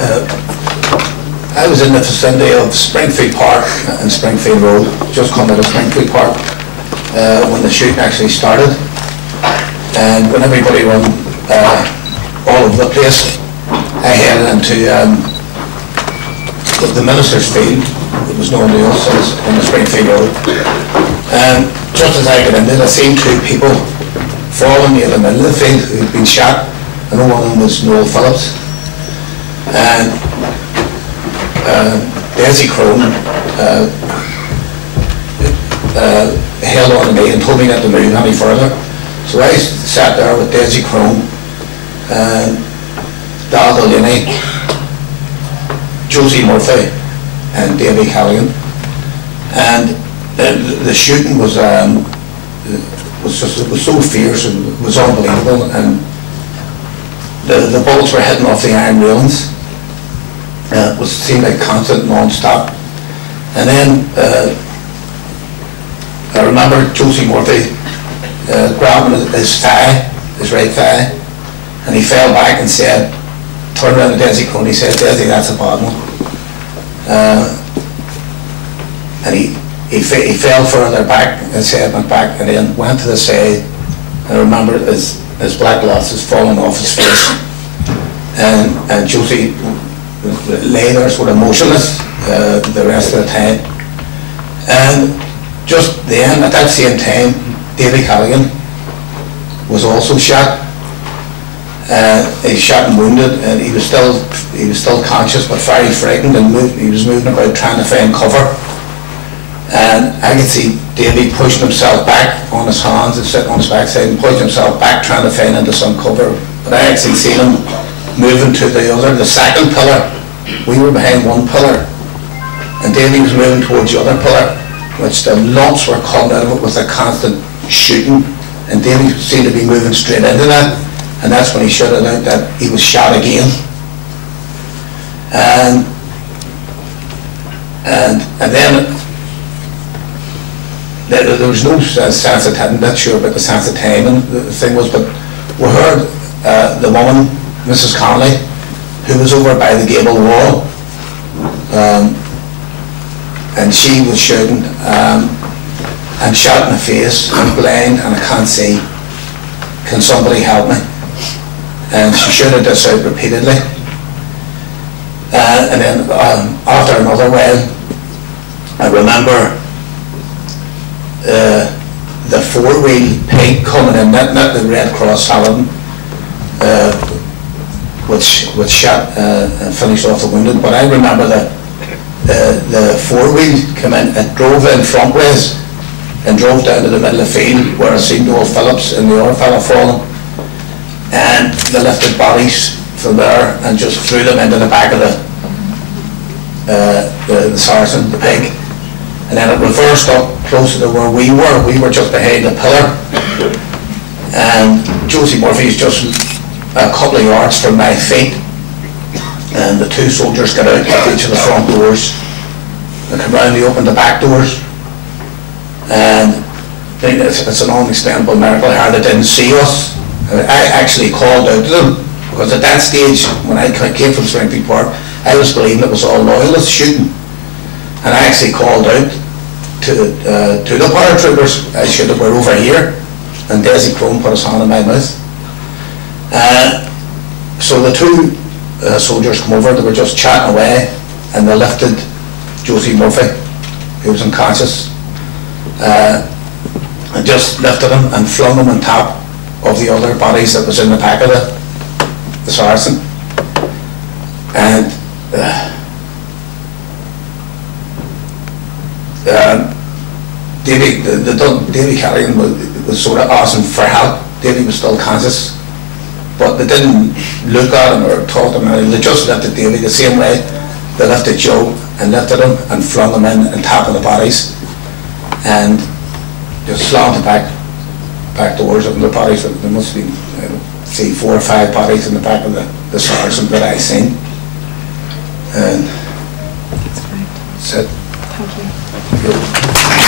I was in the vicinity of Springfield Park and Springfield Road, just come out of Springfield Park, when the shooting actually started. And when everybody run all over the place, I headed into the Minister's Field. It was known to us as on the Springfield Road. And just as I got in there, I seen two people falling near the middle of the field who'd been shot, and one of them was Noel Phillips. And Desi Crone held on to me and told me not to move any further. So I sat there with Desi Crone, Dal Delaney, Josie Murphy, and Davy Callaghan. And the shooting was so fierce and was unbelievable, and the bullets were hitting off the iron railings. It seemed like constant, non-stop. And then I remember Josie Murphy grabbing his thigh, his right thigh, and he fell back and said, turned around to Desi Crone, he said, "Desi, that's a bad one." And he fell further back, his head went back, and then went to the side. And I remember his black glasses falling off his face. And Josie lay there sort of motionless the rest of the time. And just then, at that same time, Davy Callaghan was also shot. He shot and wounded, and he was still conscious but very frightened, and he was moving about trying to find cover. And I could see Davy pushing himself back on his hands and sitting on his backside and pushing himself back trying to find into some cover. But I actually seen him moving to the second pillar. We were behind one pillar, and Davy was moving towards the other pillar, which the lumps were coming out of it with a constant shooting, and Davy seemed to be moving straight into that, and that's when he shouted out that he was shot again. And then there was no sense of time, I'm not sure about the sense of time, and the thing was, but we heard the woman, Mrs. Connolly, who was over by the gable wall, and she was shouting, "I'm shot in the face, I'm blind and I can't see, can somebody help me?" And she shouted this out repeatedly. And then after another while, I remember the four-wheel pig coming in, not the Red Cross Saladin, which shot and finished off the wounded, but I remember the four-wheel came in, it drove in front ways and drove down to the middle of the field where I seen Noel Phillips and the other fella falling, and they lifted bodies from there and just threw them into the back of the Saracen, the pig. And then it reversed up closer to where we were. We were just behind the pillar. And Josie Murphy's just a couple of yards from my feet. And the two soldiers got out at each of the front doors. They came round, they opened the back doors. And it's an unexplainable miracle how they didn't see us. I actually called out to them, because at that stage, when I came from Springfield Park, I was believing it was all loyalists shooting. And I actually called out to the paratroopers. I should have, we're over here, and Desi Crone put his hand in my mouth. So the two soldiers come over, they were just chatting away, and they lifted Josie Murphy, who was unconscious, and just lifted him and flung him on top of the other bodies that was in the back of the Saracen. And Davy Callaghan was sort of asking for help. Davy was still conscious, but they didn't look at him or talk to him. They just lifted Davy the same way they lifted Joe, and lifted him and flung him in on top of the bodies, and just slammed the back doors of the bodies. There must be, see, 4 or 5 bodies in the back of the Saracen that I seen. And that's it. Thank you.